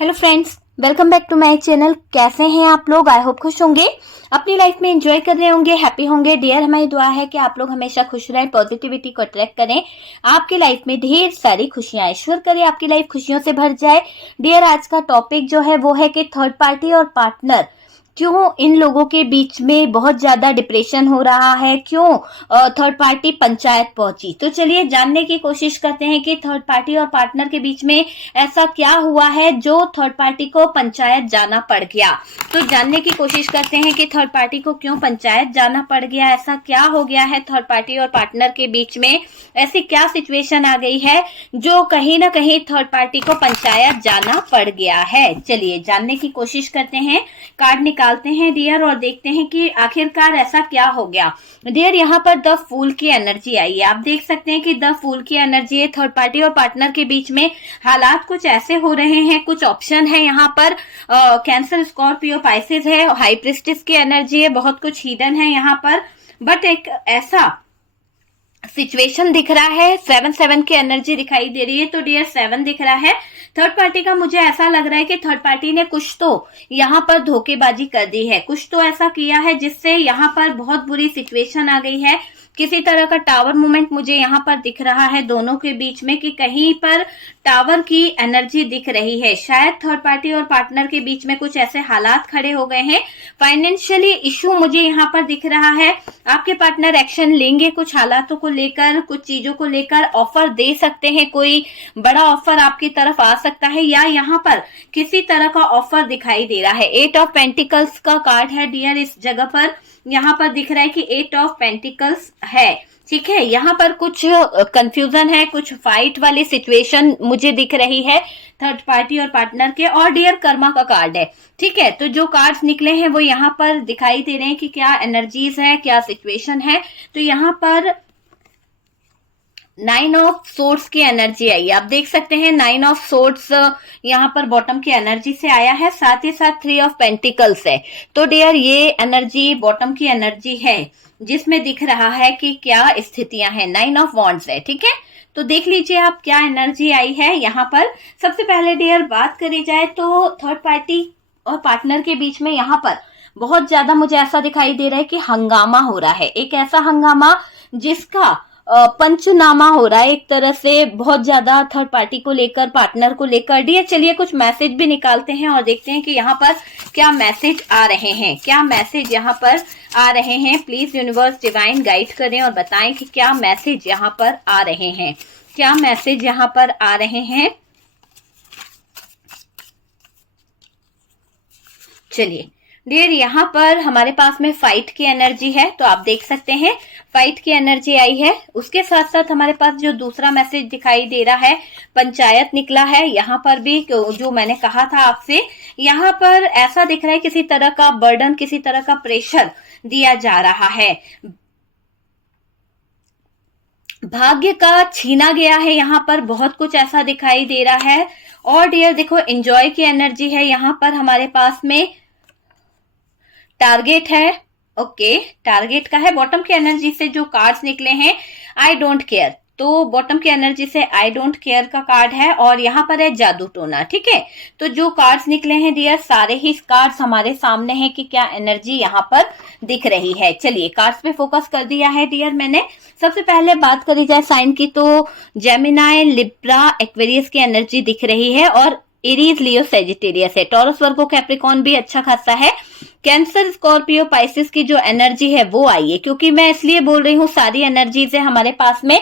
Hello friends, welcome back to my channel. कैसे हैं आप लोग? आई होप खुश होंगे, अपनी लाइफ में एंजॉय कर रहे होंगे, हैप्पी होंगे। डियर, हमारी दुआ है कि आप लोग हमेशा खुश रहें, पॉजिटिविटी को अट्रैक्ट करें, आपकी लाइफ में ढेर सारी खुशियां ईश्वर करे आपकी लाइफ खुशियों से भर जाए। डियर, आज का टॉपिक जो है वो है कि थर्ड पार्टी और पार्टनर, क्यों इन लोगों के बीच में बहुत ज्यादा डिप्रेशन हो रहा है, क्यों थर्ड पार्टी पंचायत पहुंची। तो चलिए जानने की कोशिश करते हैं कि थर्ड पार्टी और पार्टनर के बीच में ऐसा क्या हुआ है जो थर्ड पार्टी को पंचायत जाना पड़ गया। तो जानने की कोशिश करते हैं कि थर्ड पार्टी को क्यों पंचायत जाना पड़ गया, ऐसा क्या हो गया है थर्ड पार्टी और पार्टनर के बीच में, ऐसी क्या सिचुएशन आ गई है जो कहीं ना कहीं थर्ड पार्टी को पंचायत जाना पड़ गया है। चलिए जानने की कोशिश करते हैं, कार्ड निकालते हैं डियर और देखते हैं कि आखिरकार ऐसा क्या हो गया। डियर, यहाँ पर द फूल की एनर्जी आई है। आप देख सकते हैं कि द फूल की एनर्जी है। थर्ड पार्टी और पार्टनर के बीच में हालात कुछ ऐसे हो रहे हैं, कुछ ऑप्शन है यहाँ पर। कैंसर, स्कॉर्पियो, पाइसेस है, हाई प्रिस्टिस की एनर्जी है, बहुत कुछ हिडन है यहाँ पर। बट एक ऐसा सिचुएशन दिख रहा है, 7-7 की एनर्जी दिखाई दे रही है। तो डियर 7 दिख रहा है थर्ड पार्टी का। मुझे ऐसा लग रहा है कि थर्ड पार्टी ने कुछ तो यहाँ पर धोखेबाजी कर दी है, कुछ तो ऐसा किया है जिससे यहाँ पर बहुत बुरी सिचुएशन आ गई है। किसी तरह का टावर मूवमेंट मुझे यहाँ पर दिख रहा है दोनों के बीच में, कि कहीं पर टावर की एनर्जी दिख रही है। शायद थर्ड पार्टी और पार्टनर के बीच में कुछ ऐसे हालात खड़े हो गए हैं। फाइनेंशियली इश्यू मुझे यहाँ पर दिख रहा है। आपके पार्टनर एक्शन लेंगे कुछ हालातों को लेकर, कुछ चीजों को लेकर, ऑफर दे सकते हैं, कोई बड़ा ऑफर आपकी तरफ आ सकता है, या यहाँ पर किसी तरह का ऑफर दिखाई दे रहा है। 8 ऑफ पेंटिकल्स का कार्ड है डियर। इस जगह पर यहाँ पर दिख रहा है कि 8 ऑफ पेंटिकल्स है, ठीक है। यहाँ पर कुछ कंफ्यूजन है, कुछ फाइट वाली सिचुएशन मुझे दिख रही है थर्ड पार्टी और पार्टनर के। और डियर कर्मा का कार्ड है, ठीक है। तो जो कार्ड्स निकले हैं वो यहाँ पर दिखाई दे रहे हैं कि क्या एनर्जीज है, क्या सिचुएशन है। तो यहाँ पर 9 ऑफ सोर्ड्स की एनर्जी आई। आप देख सकते हैं 9 ऑफ सोर्ड्स यहाँ पर बॉटम की एनर्जी से आया है, साथ ही साथ 3 ऑफ पेंटिकल्स है। तो डियर ये एनर्जी बॉटम की एनर्जी है जिसमें दिख रहा है कि क्या स्थितियां हैं। 9 ऑफ वॉन्ड्स है, ठीक है। तो देख लीजिए आप क्या एनर्जी आई है यहाँ पर। सबसे पहले डियर बात करी जाए तो थर्ड पार्टी और पार्टनर के बीच में यहाँ पर बहुत ज्यादा मुझे ऐसा दिखाई दे रहा है कि हंगामा हो रहा है। एक ऐसा हंगामा जिसका पंचनामा हो रहा है एक तरह से, बहुत ज्यादा थर्ड पार्टी को लेकर, पार्टनर को लेकर। डियर चलिए कुछ मैसेज भी निकालते हैं और देखते हैं कि यहाँ पर क्या मैसेज आ रहे हैं, क्या मैसेज यहाँ पर आ रहे हैं। प्लीज यूनिवर्स डिवाइन गाइड करें और बताएं कि क्या मैसेज यहाँ पर आ रहे हैं, क्या मैसेज यहाँ पर आ रहे हैं। चलिए डियर यहाँ पर हमारे पास में फाइट की एनर्जी है, तो आप देख सकते हैं फाइट की एनर्जी आई है। उसके साथ साथ हमारे पास जो दूसरा मैसेज दिखाई दे रहा है पंचायत निकला है। यहाँ पर भी जो मैंने कहा था आपसे, यहाँ पर ऐसा दिख रहा है किसी तरह का बर्डन, किसी तरह का प्रेशर दिया जा रहा है, भाग्य का छीना गया है। यहाँ पर बहुत कुछ ऐसा दिखाई दे रहा है। और डियर देखो एंजॉय की एनर्जी है यहाँ पर हमारे पास में। टारगेट है, ओके, टारगेट का है। बॉटम की एनर्जी से जो कार्ड्स निकले हैं आई डोंट केयर, तो बॉटम की एनर्जी से आई डोंट केयर का कार्ड है। और यहाँ पर है जादू टोना, ठीक है। तो जो कार्ड्स निकले हैं डियर सारे ही कार्ड्स हमारे सामने हैं कि क्या एनर्जी यहाँ पर दिख रही है। चलिए कार्ड्स पे फोकस कर दिया है डियर मैंने। सबसे पहले बात करी जाए साइन की तो जेमिनाई, लिब्रा, एक्वेरियस की एनर्जी दिख रही है, और एरीज, लियो, सेजिटेरियस है। टॉरस, वर्गो, कैप्रिकॉर्न भी अच्छा खासा है। कैंसर, स्कॉर्पियो, पाइसेस की जो एनर्जी है वो आई है। क्योंकि मैं इसलिए बोल रही हूँ सारी एनर्जीज है हमारे पास में,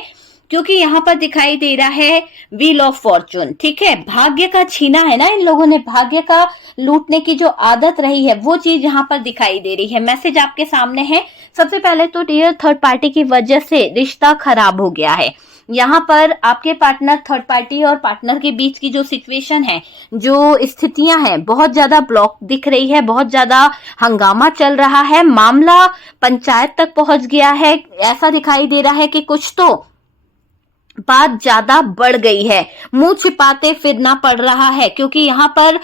क्योंकि यहाँ पर दिखाई दे रहा है व्हील ऑफ फॉर्चून, ठीक है। भाग्य का छीना है ना इन लोगों ने, भाग्य का लूटने की जो आदत रही है वो चीज यहाँ पर दिखाई दे रही है। मैसेज आपके सामने है। सबसे पहले तो डियर थर्ड पार्टी की वजह से रिश्ता खराब हो गया है। यहाँ पर आपके पार्टनर, थर्ड पार्टी और पार्टनर के बीच की जो सिचुएशन है, जो स्थितियां हैं, बहुत ज्यादा ब्लॉक दिख रही है, बहुत ज्यादा हंगामा चल रहा है, मामला पंचायत तक पहुंच गया है। ऐसा दिखाई दे रहा है कि कुछ तो बात ज्यादा बढ़ गई है, मुंह छिपाते फिरना पड़ रहा है, क्योंकि यहाँ पर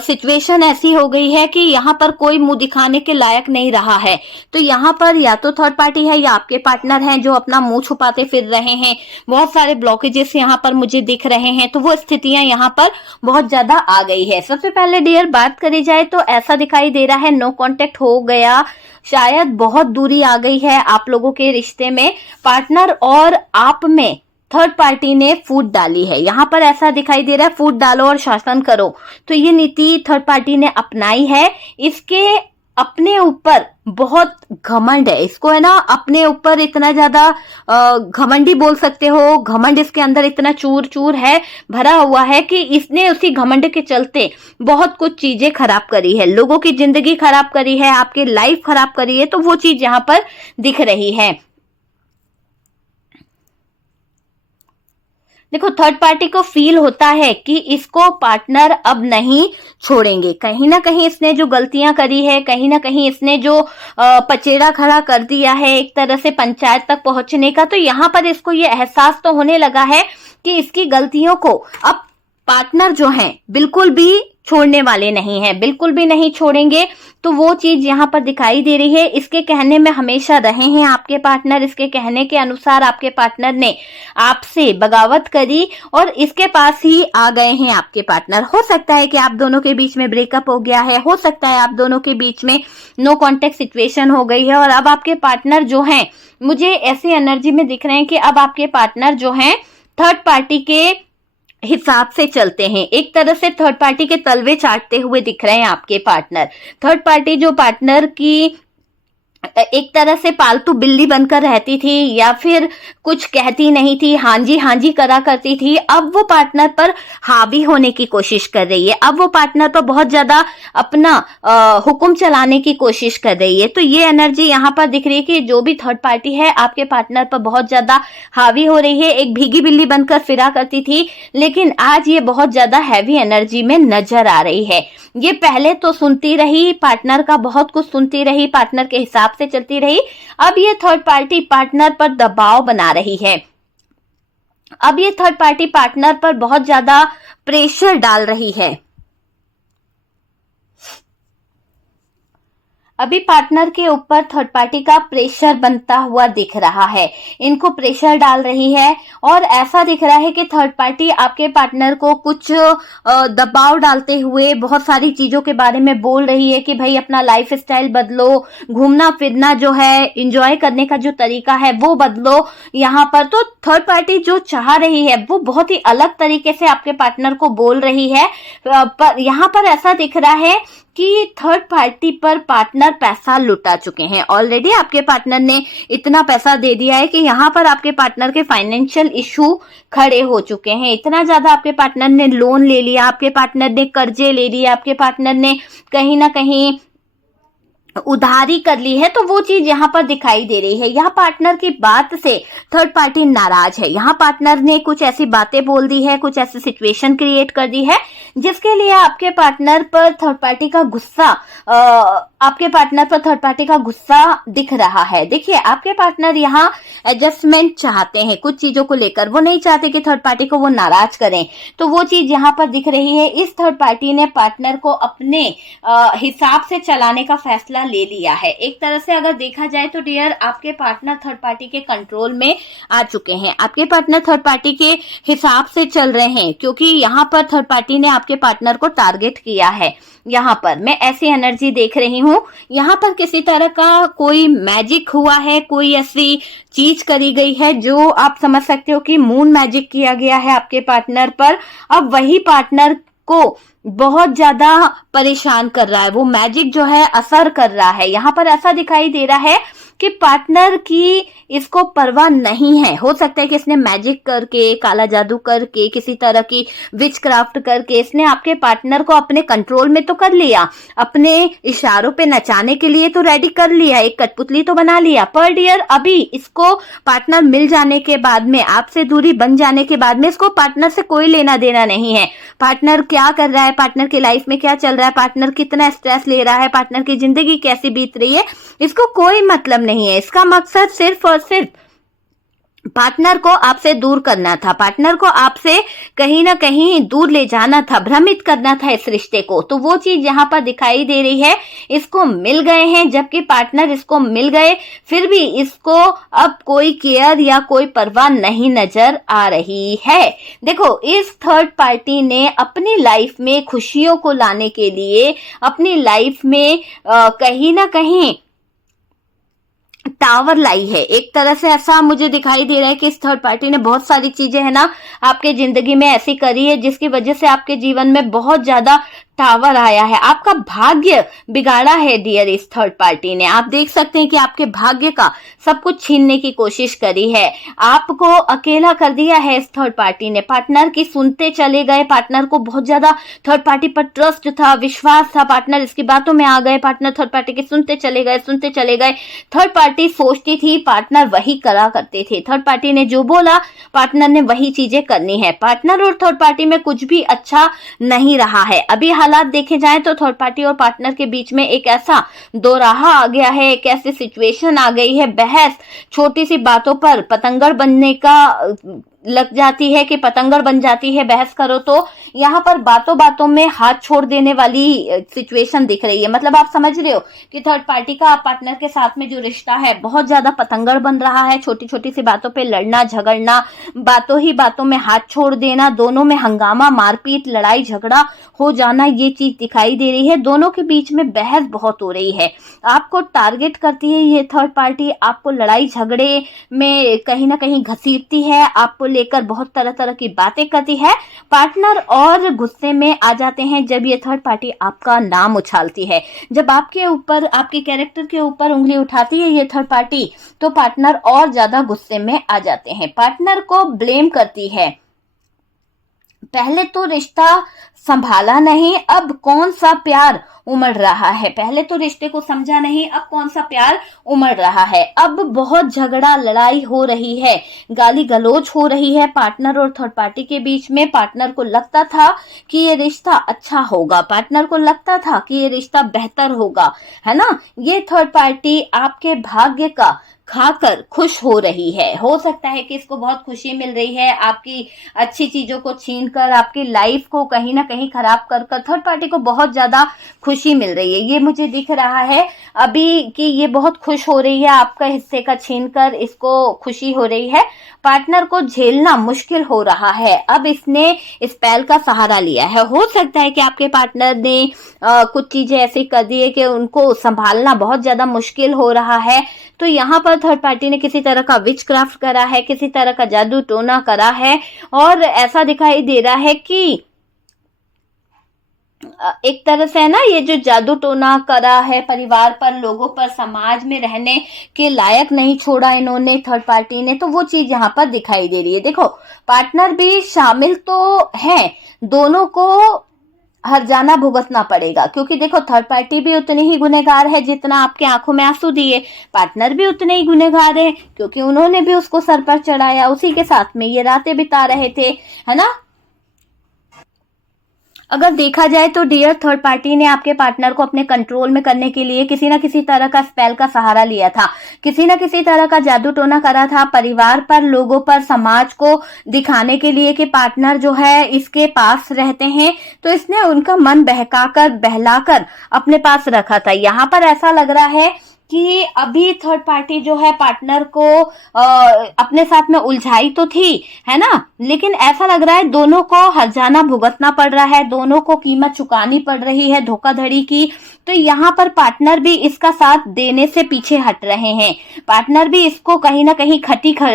सिचुएशन ऐसी हो गई है कि यहाँ पर कोई मुंह दिखाने के लायक नहीं रहा है। तो यहाँ पर या तो थर्ड पार्टी है या आपके पार्टनर हैं जो अपना मुंह छुपाते फिर रहे हैं। बहुत सारे ब्लॉकेजेस यहाँ पर मुझे दिख रहे हैं, तो वो स्थितियां यहाँ पर बहुत ज्यादा आ गई है। सबसे पहले डियर बात करी जाए तो ऐसा दिखाई दे रहा है नो कॉन्टेक्ट हो गया, शायद बहुत दूरी आ गई है आप लोगों के रिश्ते में। पार्टनर और आप में थर्ड पार्टी ने फूट डाली है, यहाँ पर ऐसा दिखाई दे रहा है फूट डालो और शासन करो। तो ये नीति थर्ड पार्टी ने अपनाई है। इसके अपने ऊपर बहुत घमंड है, इसको है ना अपने ऊपर इतना ज्यादा घमंडी बोल सकते हो। घमंड इसके अंदर इतना चूर चूर है, भरा हुआ है कि इसने उसी घमंड के चलते बहुत कुछ चीजें खराब करी है, लोगों की जिंदगी खराब करी है, आपकी लाइफ खराब करी है। तो वो चीज यहाँ पर दिख रही है। देखो थर्ड पार्टी को फील होता है कि इसको पार्टनर अब नहीं छोड़ेंगे। कहीं ना कहीं इसने जो गलतियां करी है, कहीं ना कहीं इसने जो पचेड़ा खड़ा कर दिया है एक तरह से पंचायत तक पहुंचने का, तो यहाँ पर इसको ये एहसास तो होने लगा है कि इसकी गलतियों को अब पार्टनर जो हैं बिल्कुल भी छोड़ने वाले नहीं हैं, बिल्कुल भी नहीं छोड़ेंगे। तो वो चीज यहाँ पर दिखाई दे रही है। इसके कहने में हमेशा रहे हैं आपके पार्टनर, इसके कहने के अनुसार आपके पार्टनर ने आपसे बगावत करी और इसके पास ही आ गए हैं आपके पार्टनर। हो सकता है कि आप दोनों के बीच में ब्रेकअप हो गया है, हो सकता है आप दोनों के बीच में नो कॉन्टेक्ट सिचुएशन हो गई है और अब आपके पार्टनर जो हैं, मुझे ऐसी एनर्जी में दिख रहे हैं कि अब आपके पार्टनर जो हैं थर्ड पार्टी के हिसाब से चलते हैं। एक तरह से थर्ड पार्टी के तलवे चाटते हुए दिख रहे हैं आपके पार्टनर। थर्ड पार्टी जो पार्टनर की एक तरह से पालतू बिल्ली बनकर रहती थी या फिर कुछ कहती नहीं थी, हाँ जी करा करती थी, अब वो पार्टनर पर हावी होने की कोशिश कर रही है। अब वो पार्टनर पर बहुत ज्यादा अपना हुक्म चलाने की कोशिश कर रही है। तो ये एनर्जी यहाँ पर दिख रही है कि जो भी थर्ड पार्टी है आपके पार्टनर पर बहुत ज्यादा हावी हो रही है। एक भीगी बिल्ली बनकर फिरा करती थी, लेकिन आज ये बहुत ज्यादा हैवी एनर्जी में नजर आ रही है। ये पहले तो सुनती रही, पार्टनर का बहुत कुछ सुनती रही, पार्टनर के हिसाब से चलती रही। अब ये थर्ड पार्टी पार्टनर पर दबाव बना रही है। अब ये थर्ड पार्टी पार्टनर पर बहुत ज्यादा प्रेशर डाल रही है। अभी पार्टनर के ऊपर थर्ड पार्टी का प्रेशर बनता हुआ दिख रहा है, इनको प्रेशर डाल रही है और ऐसा दिख रहा है कि थर्ड पार्टी आपके पार्टनर को कुछ दबाव डालते हुए बहुत सारी चीजों के बारे में बोल रही है कि भाई अपना लाइफ स्टाइल बदलो, घूमना फिरना जो है, एंजॉय करने का जो तरीका है वो बदलो। यहाँ पर तो थर्ड पार्टी जो चाह रही है वो बहुत ही अलग तरीके से आपके पार्टनर को बोल रही है। पर यहाँ पर ऐसा दिख रहा है कि थर्ड पार्टी पर पार्टनर पैसा लुटा चुके हैं। ऑलरेडी आपके पार्टनर ने इतना पैसा दे दिया है कि यहाँ पर आपके पार्टनर के फाइनेंशियल इशू खड़े हो चुके हैं। इतना ज्यादा आपके पार्टनर ने लोन ले लिया, आपके पार्टनर ने कर्जे ले लिए, आपके पार्टनर ने कहीं ना कहीं उधारी कर ली है। तो वो चीज यहाँ पर दिखाई दे रही है। यहाँ पार्टनर की बात से थर्ड पार्टी नाराज है। यहाँ पार्टनर ने कुछ ऐसी बातें बोल दी है, कुछ ऐसी सिचुएशन क्रिएट कर दी है जिसके लिए आपके पार्टनर पर थर्ड पार्टी का गुस्सा दिख रहा है। देखिए आपके पार्टनर यहाँ एडजस्टमेंट चाहते हैं कुछ चीजों को लेकर, वो नहीं चाहते कि थर्ड पार्टी को वो नाराज करें। तो वो चीज यहाँ पर दिख रही है। इस थर्ड पार्टी ने पार्टनर को अपने हिसाब से चलाने का फैसला ले लिया है। एक तरह से अगर देखा जाए तो डियर आपके पार्टनर थर्ड पार्टी के कंट्रोल में आ चुके हैं। आपके पार्टनर थर्ड पार्टी के हिसाब से चल रहे हैं क्योंकि यहाँ पर थर्ड पार्टी ने आपके पार्टनर को टारगेट किया है। यहाँ पर मैं ऐसी एनर्जी देख रही हूँ। यहाँ पर किसी तरह का कोई मैजिक हुआ है, कोई ऐसी चीज करी गई है जो आप समझ सकते हो कि मून मैजिक किया गया है आपके पार्टनर पर। अब वही पार्टनर को बहुत ज्यादा परेशान कर रहा है, वो मैजिक जो है असर कर रहा है। यहाँ पर ऐसा दिखाई दे रहा है कि पार्टनर की इसको परवाह नहीं है। हो सकता है कि इसने मैजिक करके, काला जादू करके, किसी तरह की विच क्राफ्ट करके इसने आपके पार्टनर को अपने कंट्रोल में तो कर लिया, अपने इशारों पे नचाने के लिए तो रेडी कर लिया, एक कठपुतली तो बना लिया। पर डियर अभी इसको पार्टनर मिल जाने के बाद में, आपसे दूरी बन जाने के बाद में इसको पार्टनर से कोई लेना देना नहीं है। पार्टनर क्या कर रहा है, पार्टनर की लाइफ में क्या चल रहा है, पार्टनर कितना स्ट्रेस ले रहा है, पार्टनर की जिंदगी कैसी बीत रही है, इसको कोई मतलब नहीं है। इसका मकसद सिर्फ और सिर्फ पार्टनर को आपसे दूर करना था, पार्टनर को आपसे कहीं ना कहीं दूर ले जाना था, भ्रमित करना था इस रिश्ते को। तो वो चीज यहाँ पर दिखाई दे रही है, इसको मिल गए हैं, जबकि पार्टनर इसको मिल गए, फिर भी इसको अब कोई केयर या कोई परवाह नहीं नजर आ रही है। देखो, इस थर्ड पार्टी ने अपनी लाइफ में खुशियों को लाने के लिए, अपनी लाइफ में कहीं ना कहीं टावर लाई है। एक तरह से ऐसा मुझे दिखाई दे रहा है कि इस थर्ड पार्टी ने बहुत सारी चीजें है ना आपके जिंदगी में ऐसी करी है जिसकी वजह से आपके जीवन में बहुत ज्यादा टावर आया है, आपका भाग्य बिगाड़ा है डियर इस थर्ड पार्टी ने। आप देख सकते हैं कि आपके भाग्य का सब कुछ छीनने की कोशिश करी है, आपको अकेला कर दिया है इस थर्ड पार्टी ने। पार्टनर की सुनते चले गए, पार्टनर को बहुत ज्यादा थर्ड पार्टी पर ट्रस्ट था, विश्वास था, पार्टनर इसकी बातों में आ गए, पार्टनर थर्ड पार्टी के सुनते चले गए, सुनते चले गए। थर्ड पार्टी सोचती थी पार्टनर वही करा करते थे, थर्ड पार्टी ने जो बोला पार्टनर ने वही चीजें करनी है। पार्टनर और थर्ड पार्टी में कुछ भी अच्छा नहीं रहा है। अभी हालात देखे जाएं तो थर्ड पार्टी और पार्टनर के बीच में एक ऐसा दोराहा आ गया है, एक ऐसी सिचुएशन आ गई है, बहस छोटी सी बातों पर पतंगड़ बनने का लग जाती है कि पतंगड़ बन जाती है, बहस करो तो यहाँ पर बातों बातों में हाथ छोड़ देने वाली सिचुएशन दिख रही है। मतलब आप समझ रहे हो कि थर्ड पार्टी का पार्टनर के साथ में जो रिश्ता है बहुत ज्यादा पतंगड़ बन रहा है, छोटी छोटी सी बातों पे लड़ना झगड़ना, बातों ही बातों में हाथ छोड़ देना, दोनों में हंगामा मारपीट लड़ाई झगड़ा हो जाना, ये चीज दिखाई दे रही है। दोनों के बीच में बहस बहुत हो रही है, आपको टारगेट करती है ये थर्ड पार्टी, आपको लड़ाई झगड़े में कहीं ना कहीं घसीटती है, आपको लेकर बहुत तरह तरह की बातें करती है। पार्टनर और गुस्से में आ जाते हैं जब ये थर्ड पार्टी आपका नाम उछालती है, जब आपके ऊपर, आपके कैरेक्टर के ऊपर उंगली उठाती है ये थर्ड पार्टी, तो पार्टनर और ज्यादा गुस्से में आ जाते हैं, पार्टनर को ब्लेम करती है। पहले तो रिश्ता संभाला नहीं, अब कौन सा प्यार उमड़ रहा है, पहले तो रिश्ते को समझा नहीं, अब कौन सा प्यार उमड़ रहा है। अब बहुत झगड़ा लड़ाई हो रही है, गाली गलौज हो रही है पार्टनर और थर्ड पार्टी के बीच में। पार्टनर को लगता था कि ये रिश्ता अच्छा होगा, पार्टनर को लगता था कि ये रिश्ता बेहतर होगा, है ना। ये थर्ड पार्टी आपके भाग्य का खाकर खुश हो रही है। हो सकता है कि इसको बहुत खुशी मिल रही है, आपकी अच्छी चीजों को छीन कर, आपकी लाइफ को कहीं ना कहीं खराब कर कर थर्ड पार्टी को बहुत ज्यादा खुशी मिल रही है। ये मुझे दिख रहा है अभी कि ये बहुत खुश हो रही है, आपका हिस्से का छीन कर इसको खुशी हो रही है। पार्टनर को झेलना मुश्किल हो रहा है, अब इसने स्पेल का सहारा लिया है। हो सकता है कि आपके पार्टनर ने कुछ चीजें ऐसी कर दी है कि उनको संभालना बहुत ज्यादा मुश्किल हो रहा है। तो यहाँ पर थर्ड पार्टी ने किसी तरह का विच क्राफ्ट करा है, किसी तरह का जादू टोना करा है, और ऐसा दिखाई दे रहा है कि एक तरह से है ना, ये जो जादू टोना करा है परिवार पर, लोगों पर, समाज में रहने के लायक नहीं छोड़ा इन्होंने थर्ड पार्टी ने, तो वो चीज यहाँ पर दिखाई दे रही है। देखो, पार्टनर भी शामिल तो है, दोनों को हर्जाना भुगतना पड़ेगा, क्योंकि देखो थर्ड पार्टी भी उतनी ही गुनहगार है जितना आपके आंखों में आंसू दिए, पार्टनर भी उतने ही गुनहगार है क्योंकि उन्होंने भी उसको सर पर चढ़ाया, उसी के साथ में ये रातें बिता रहे थे, है ना। अगर देखा जाए तो डियर थर्ड पार्टी ने आपके पार्टनर को अपने कंट्रोल में करने के लिए किसी न किसी तरह का स्पेल का सहारा लिया था, किसी न किसी तरह का जादू टोना करा था परिवार पर, लोगों पर, समाज को दिखाने के लिए कि पार्टनर जो है इसके पास रहते हैं, तो इसने उनका मन बहकाकर बहलाकर अपने पास रखा था। यहाँ पर ऐसा लग रहा है कि अभी थर्ड पार्टी जो है पार्टनर को अपने साथ में उलझाई तो थी, है ना, लेकिन ऐसा लग रहा है दोनों को हर्जाना भुगतना पड़ रहा है, दोनों को कीमत चुकानी पड़ रही है धोखाधड़ी की। तो यहाँ पर पार्टनर भी इसका साथ देने से पीछे हट रहे हैं, पार्टनर भी इसको कहीं ना कहीं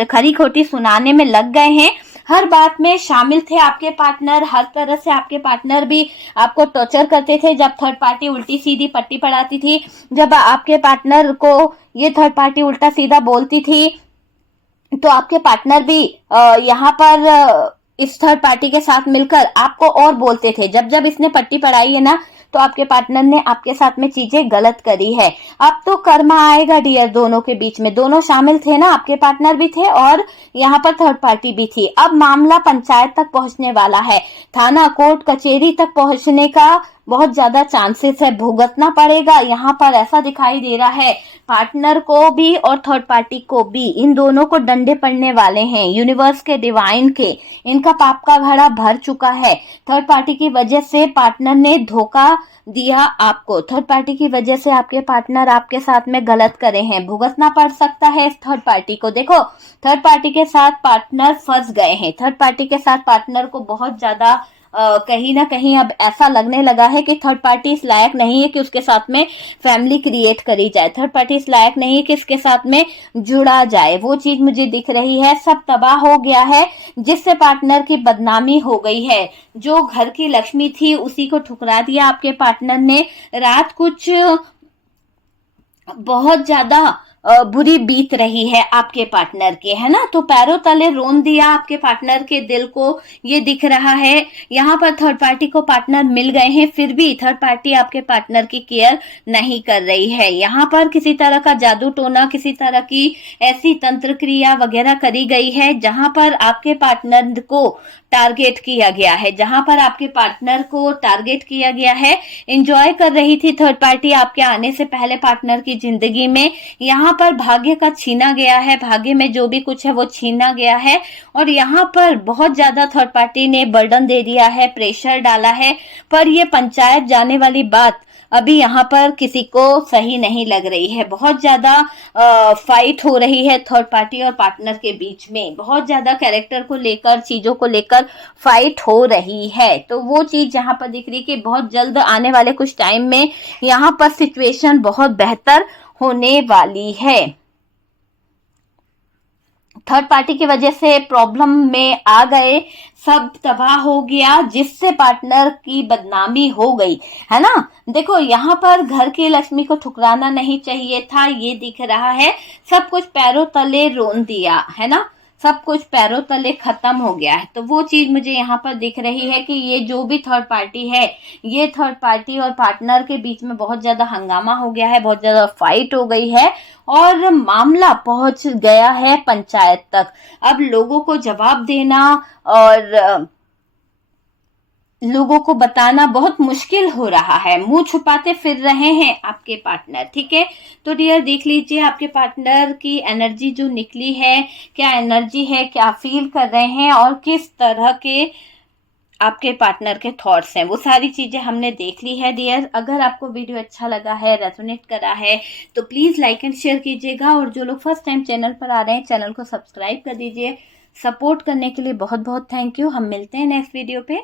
खरी खोटी सुनाने में लग गए हैं। हर बात में शामिल थे आपके पार्टनर, हर तरह से आपके पार्टनर भी आपको टॉर्चर करते थे। जब थर्ड पार्टी उल्टी सीधी पट्टी पढ़ाती थी, जब आपके पार्टनर को ये थर्ड पार्टी उल्टा सीधा बोलती थी, तो आपके पार्टनर भी यहाँ पर इस थर्ड पार्टी के साथ मिलकर आपको और बोलते थे। जब जब इसने पट्टी पढ़ाई है ना, तो आपके पार्टनर ने आपके साथ में चीजें गलत करी है। अब तो कर्मा आएगा डियर दोनों के बीच में, दोनों शामिल थे ना, आपके पार्टनर भी थे और यहाँ पर थर्ड पार्टी भी थी। अब मामला पंचायत तक पहुंचने वाला है, थाना कोर्ट कचहरी तक पहुंचने का बहुत ज्यादा चांसेस है भुगतना पड़ेगा। यहाँ पर ऐसा दिखाई दे रहा है पार्टनर को भी और थर्ड पार्टी को भी, इन दोनों को डंडे पड़ने वाले हैं यूनिवर्स के, डिवाइन के। इनका पाप का घड़ा भर चुका है। थर्ड पार्टी की वजह से पार्टनर ने धोखा दिया आपको, थर्ड पार्टी की वजह से आपके पार्टनर आपके साथ में गलत करे हैं, भुगतना पड़ सकता है इस थर्ड पार्टी को। देखो थर्ड पार्टी के साथ पार्टनर फंस गए हैं, थर्ड पार्टी के साथ पार्टनर को बहुत ज्यादा कहीं ना कहीं अब ऐसा लगने लगा है कि थर्ड पार्टी इस लायक नहीं है कि उसके साथ में फैमिली क्रिएट करी जाए, थर्ड पार्टी इस लायक नहीं है कि इसके साथ में जुड़ा जाए। वो चीज मुझे दिख रही है। सब तबाह हो गया है, जिससे पार्टनर की बदनामी हो गई है। जो घर की लक्ष्मी थी उसी को ठुकरा दिया आपके पार्टनर ने। रात कुछ बहुत ज्यादा बुरी बीत रही है आपके पार्टनर के, है ना। तो पैरों तले रोन दिया आपके पार्टनर के दिल को, ये दिख रहा है। यहाँ पर थर्ड पार्टी को पार्टनर मिल गए हैं, फिर भी थर्ड पार्टी आपके पार्टनर की केयर नहीं कर रही है। यहाँ पर किसी तरह का जादू टोना, किसी तरह की ऐसी तंत्र क्रिया वगैरह करी गई है जहां पर आपके पार्टनर को टारगेट किया गया है, जहां पर आपके पार्टनर को टारगेट किया गया है। एंजॉय कर रही थी थर्ड पार्टी आपके आने से पहले पार्टनर की जिंदगी में। यहाँ पर भाग्य का छीना गया है, भाग्य में जो भी कुछ है वो छीना गया है। और यहाँ पर बहुत ज्यादा थर्ड पार्टी ने बर्डन दे दिया है, प्रेशर डाला है। पर ये पंचायत जाने वाली बात अभी यहाँ पर किसी को सही नहीं लग रही है। बहुत ज्यादा फाइट हो रही है थर्ड पार्टी और पार्टनर के बीच में, बहुत ज्यादा कैरेक्टर को लेकर, चीजों को लेकर फाइट हो रही है। तो वो चीज यहाँ पर दिख रही कि बहुत जल्द आने वाले कुछ टाइम में यहाँ पर सिचुएशन बहुत बेहतर होने वाली है। थर्ड पार्टी की वजह से प्रॉब्लम में आ गए, सब तबाह हो गया, जिससे पार्टनर की बदनामी हो गई, है ना। देखो यहाँ पर घर की लक्ष्मी को ठुकराना नहीं चाहिए था, ये दिख रहा है। सब कुछ पैरों तले रोन दिया, है ना, सब कुछ पैरों तले खत्म हो गया है। तो वो चीज मुझे यहाँ पर दिख रही है कि ये जो भी थर्ड पार्टी है, ये थर्ड पार्टी और पार्टनर के बीच में बहुत ज्यादा हंगामा हो गया है, बहुत ज्यादा फाइट हो गई है और मामला पहुंच गया है पंचायत तक। अब लोगों को जवाब देना और लोगों को बताना बहुत मुश्किल हो रहा है, मुंह छुपाते फिर रहे हैं आपके पार्टनर, ठीक है। तो डियर देख लीजिए आपके पार्टनर की एनर्जी जो निकली है, क्या एनर्जी है, क्या फील कर रहे हैं और किस तरह के आपके पार्टनर के थॉट्स हैं, वो सारी चीजें हमने देख ली है डियर। अगर आपको वीडियो अच्छा लगा है, रेजोनेट करा है, तो प्लीज लाइक एंड शेयर कीजिएगा। और जो लोग फर्स्ट टाइम चैनल पर आ रहे हैं, चैनल को सब्सक्राइब कर दीजिए। सपोर्ट करने के लिए बहुत बहुत थैंक यू। हम मिलते हैं नेक्स्ट वीडियो पे।